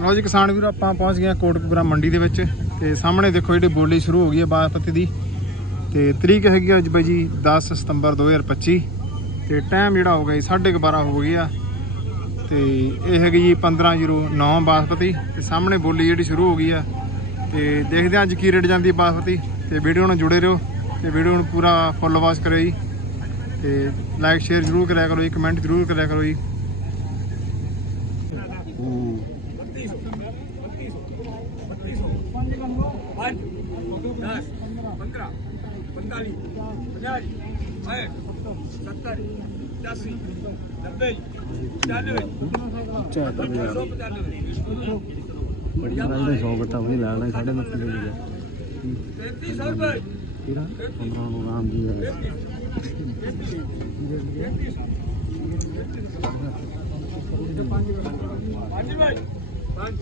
ਲਓ ਜੀ ਕਿਸਾਨ ਵੀਰੋ, ਆਪਾਂ ਪਹੁੰਚ ਗਏ ਹਾਂ ਕੋਟਕਪੂਰਾ ਮੰਡੀ ਦੇ ਵਿੱਚ ਤੇ ਸਾਹਮਣੇ ਦੇਖੋ ਜਿਹੜੀ ਬੋਲੀ ਸ਼ੁਰੂ ਹੋ ਗਈ ਹੈ ਬਾਸਪਤੀ ਦੀ। ਤੇ ਤਰੀਕ ਹੈਗੀ ਆ ਅੱਜ ਬਾਈ ਜੀ 10 ਸਤੰਬਰ 2025 ਤੇ ਟਾਈਮ ਜਿਹੜਾ ਹੋ ਗਿਆ ਜੀ 12:30 ਹੋ ਗਈ ਆ। ਤੇ ਇਹ ਹੈਗੀ ਜੀ 1509 ਬਾਸਪਤੀ ਤੇ ਸਾਹਮਣੇ ਬੋਲੀ ਜਿਹੜੀ ਸ਼ੁਰੂ ਹੋ ਗਈ ਆ। ਤੇ ਦੇਖਦੇ ਹਾਂ ਅੱਜ ਕੀ ਰੇਟ ਜਾਂਦੀ ਹੈ ਬਾਸਪਤੀ ਤੇ ਵੀਡੀਓ ਨਾਲ ਜੁੜੇ ਰਹੋ। ਤੇ ਵੀਡੀਓ ਨੂੰ ਪੂਰਾ ਫੁੱਲ ਵਾਚ ਕਰਿਓ ਜੀ। ਤੇ ਲਾਈਕ ਸ਼ੇਅਰ ਜ਼ਰੂਰ ਕਰਿਆ ਕਰੋ ਜੀ ਕਮੈਂਟ ਜ਼ਰੂਰ ਕਰਿਆ ਕਰੋ ਜੀ। અડતાલીસ પચાસ સાઠ સત્તાવીસ પચાસી નબ્બે પંચાનવે બસો પંચાનવે સો બતાવો લાલ સાડે નથી તેત્રીસ સો રૂપિયા પાંચ ભાઈ પાંચ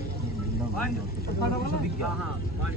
પાંચ હા હા પાંચ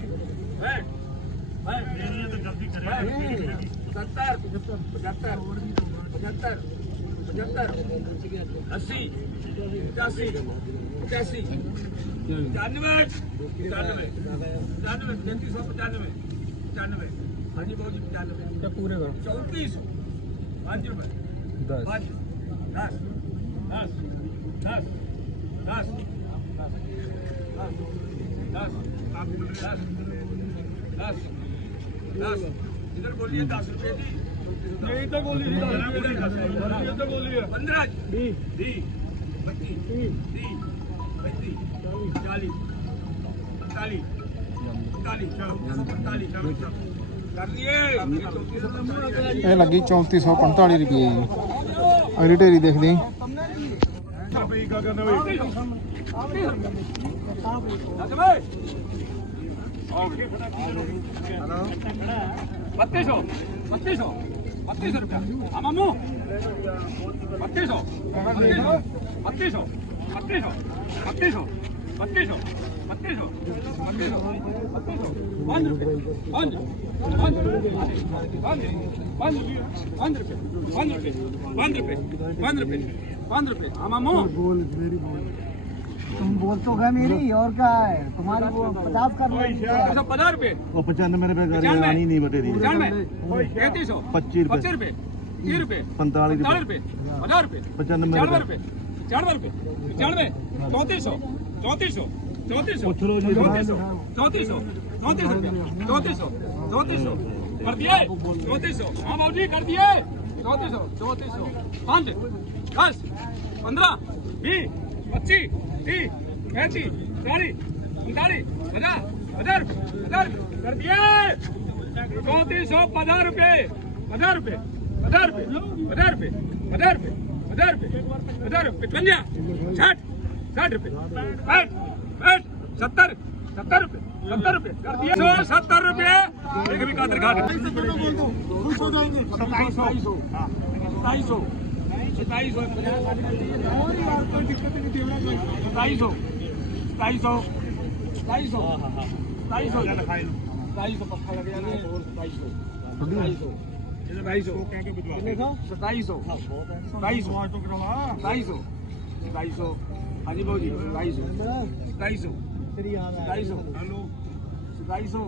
सत्तर पचहत्तर पचहत्तर पचहत्तर अस्सी पचासी पचासी पचानवे पचानवे पचानवे तैंतीस सौ पचानवे पचानवे। हाँ जी भाजी पचानवे पूरे चौंतीस पाँच रुपये दस। पाँच। दस। दस। दस। दस। दस। दस। दस। इधर बोलिए दस रुपये की। तो बोली थी दस। रुपये ये तो बोली है पंद्रह दी पैंतीस चालीस। पैंतालीस। लगी चौंती सौ पंताली रुपये। अगली ढेरी देख दी। बत्तीस सौ बत्तीस रुपया बत्तीस बत्तीस रुपया बत्तीस मामू बत्तीस सौ बत्तीस सौ बत्तीस सौ बत्तीस सौ बत्तीस सौ बत्तीस सौ बत्तीस सौ बत्तीस बत्तीस पाँच बत्तीस पाँच बत्तीस पाँच बत्तीस पाँच बत्तीस पाँच बत्तीस पाँच बत्तीस पाँच बत्तीस पाँच बत्तीस हाँ मामू तुम बोल तो गए मेरी और क्या है तुम्हारी वो पचास कर वो पचानवे रुपए का आनी नहीं बटे दी पच्चीस रुपए रुपए पैंतालीस रुपए पचानवे रुपए पचानवे चौंतीस सौ चौंतीस सौ चौतीस सौ चौतीस सौ चौंतीस सौ सौ चौंतीस सौ कर दिए चौतीस सौ हाँ बाबू जी कर दिए चौतीस सौ चौंतीस सौ पाँच दस पंद्रह बीस पच्चीस तीस पैंतीस चालीस पैंतालीस हज़ार हज़ार हज़ार कर दिए चौंतीस सौ पचास रुपये हज़ार रुपये हज़ार रुपये हज़ार रुपये हज़ार रुपये हज़ार रुपये हज़ार रुपये पचवंजा साठ साठ रुपये पैंठ पैंठ सत्तर सत्तर रुपये सत्तर रुपये कर दिए सौ सत्तर रुपये एक भी कातर घाट सताईस सौ सताईस सौ सताईस सौ सताईस सौ सताईस सौ सताईस सौ सताईस सौ सताईस सौ पक्का लग जाना और सताईस सौ सताईस सौ सताईस सौ सताईस सौ सताईस सौ सताईस सौ सताईस सौ हाँ जी भाजी सताईस सौ सताईस सौ सताईस सौ सताईस सौ।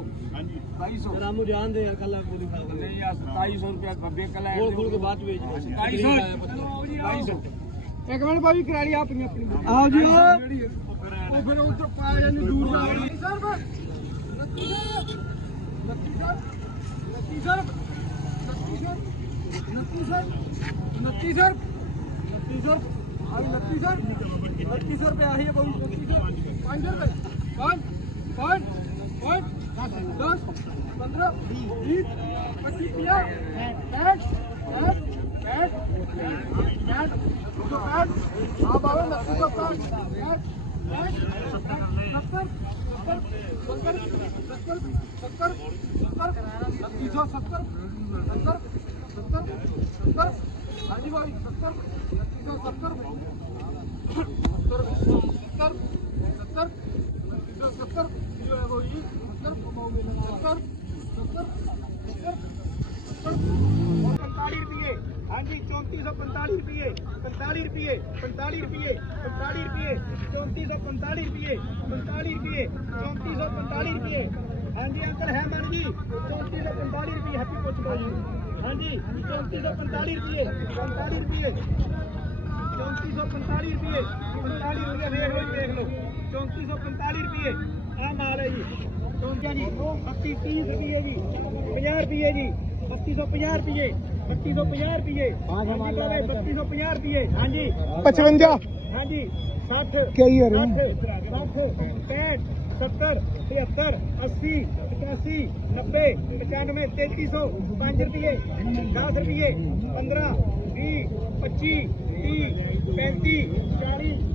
सताईस सौ। रामू जान दे यार कल आपको दिखा नहीं यार सताईस सौ रुपया बब्बे कल है। खोल खोल के बात बेच सताईस सौ। सताईस सौ। एक मिनट भाभी करा लिया अपनी अपनी आओ जी आओ फिर उधर पाया जाने दूर जा सर नत्ती सर। नत्ती सर नत्ती सर। नत्ती सर आई नत्ती सर। नत्ती सर। पे आई है बहुत नत्ती सर। पाँच सर पाँच पाँच पाँच। दस पंद्रह बीस पच्चीस पचास साठ साठ पैंठ पैंठ दो सौ पैंठ हाँ बाबा उनतीस सौ पैंठ पैंठ पैंठ सत्तर सत्तर सत्तर सत्तर सत्तर सत्तर सौ सत्तर सत्तर सत्तर सत्तर हाँ जी भाई सत्तर उनतीस सौ सत्तर सत्तर सत्तर पैंतालीस रुपये पैंतालीस रुपये पैंतालीस रुपये चौंतीस सौ पैंतालीस रुपये पैंतालीस रुपये चौंतीस सौ पैंतालीस रुपये हाँ जी अंकल है मन जी चौंतीस सौ पैंतालीस रुपये हैप्पी कुछ भाई हाँ जी चौंतीस सौ पैंतालीस रुपये पैंतालीस रुपये चौंतीस सौ पैंतालीस रुपये पैंतालीस रुपये देख लो देख लो चौंतीस सौ पैंतालीस रुपये बत्ती सौ रुपये। बत्ती सौ पंजा हाँ जी पचवंजा। हाँ जी सठ कई सठ पैंठ सत्तर तिहत्तर अस्सी पचासी नब्बे पचानवे तेती सौ पाँच रुपये दस रुपये पंद्रह बीस पच्चीस तीस पैंतीस चालीस